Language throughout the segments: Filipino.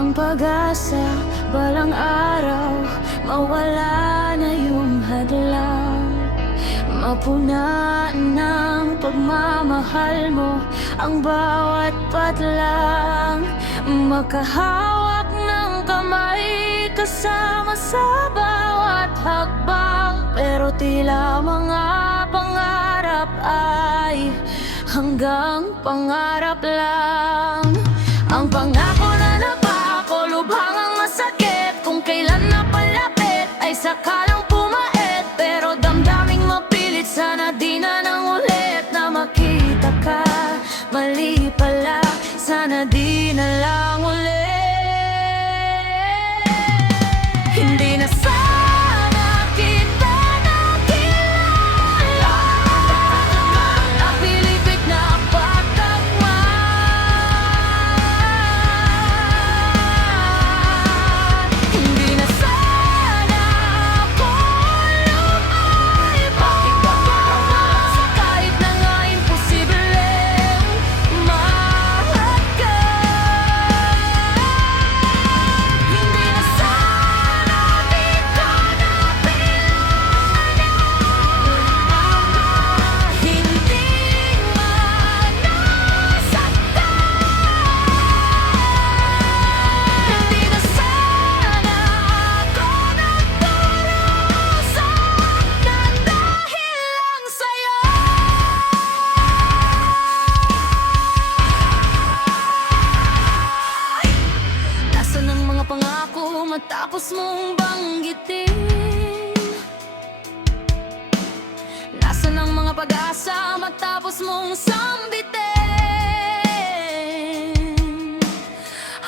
ang pag-asa, balang araw mawala na yung hadlang. Mapuna ng pagmamahal mo ang bawat patlang. Makahawak ng kamay kasama sa bawat hakbang. Pero tila mga pangarap ay hanggang pangarap lang. Ang pangako na napako, lubhang ang masakit. Kung kailan napalapit ay sakalang pumait. Pero damdaming mapilit, sana di na nang ulit na makita ka. Mali pala, sana di na lang ulit. Hindi na sana kita nakilala. Napilipit na pagtagman. Hindi na sana ako lumaypas. Kahit na nga imposibleng mahal ka. Hindi na sana kita napilala. Hindi man nasaktan. Hindi na sana ako nagparusa na dahil lang sa'yo. Nasaan ang mga pangako matapos mong banggitin? Nasaan ang mga pag-asa matapos mong sambitin?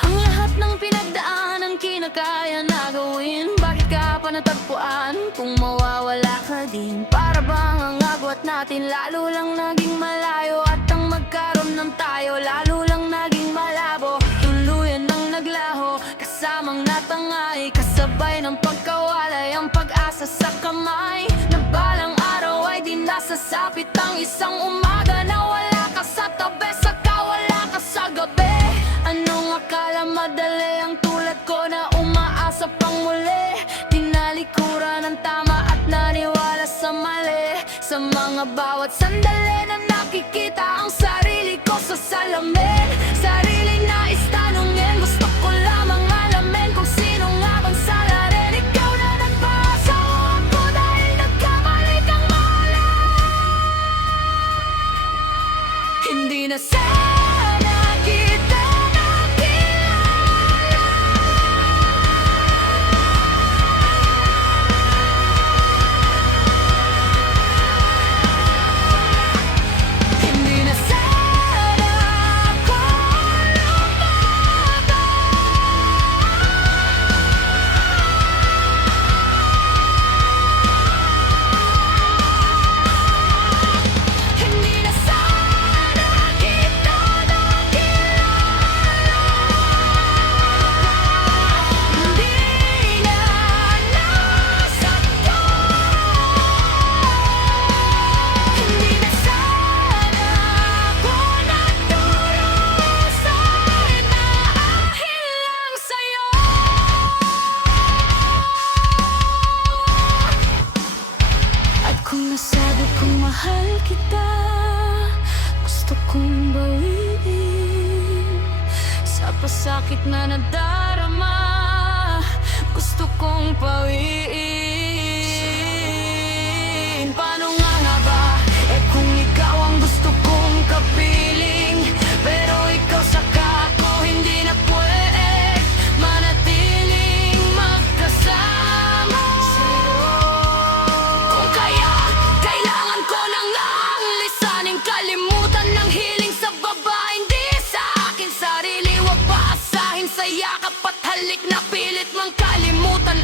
Ang lahat ng pinagdaanan kinakaya na gawin. Bakit ka pa natagpuan kung mawawala ka din? Para bang ang agwat natin lalo lang naging malayo? At ang magkaroon ng tayo lalo lang naging malabo. Tuluyan ng naglaho, kasamang natangay. Kasabay ng pagkawalay, ang pag-asa sa kamay. Na balang araw ay di nasasapit ang isang umaga na wala ka sa tabi, saka wala ka sa gabi. Anong akala madali ang tulad ko na umaasa pang muli? Tinalikuran ng tama at naniwala sa mali. Sa mga bawat sandali na nakikita ang sarili ko sa salamin. Sariling nais tanungin, gusto ko lamang alamin kung sino nga bang sala rin. Ikaw na nagpasawa ko dahil nagkamali kang mahalin. Hindi na sana kita nakilala. Hindi na sana ako Hindi na sana kita nakilala. Hindi na nasaktan. Hindi na sana ako nagdurusa dahil lang sa'yo. At kung nasabi kong mahal kita, gusto kong bawiin. Sa pasakit na nadarama, gusto kong pawiin. Paano nga ba? Kung ikaw ang gusto kong kapiling, pero ikaw saka ako hindi na pwede manatiling magkasama sa'yo. Kung kaya, kailangan ko nang ang lisaning kalimutan ng hiling sa baba. Hindi sa akin sarili, wag paasahin sa yakap at halik na pilit mang kalimutan.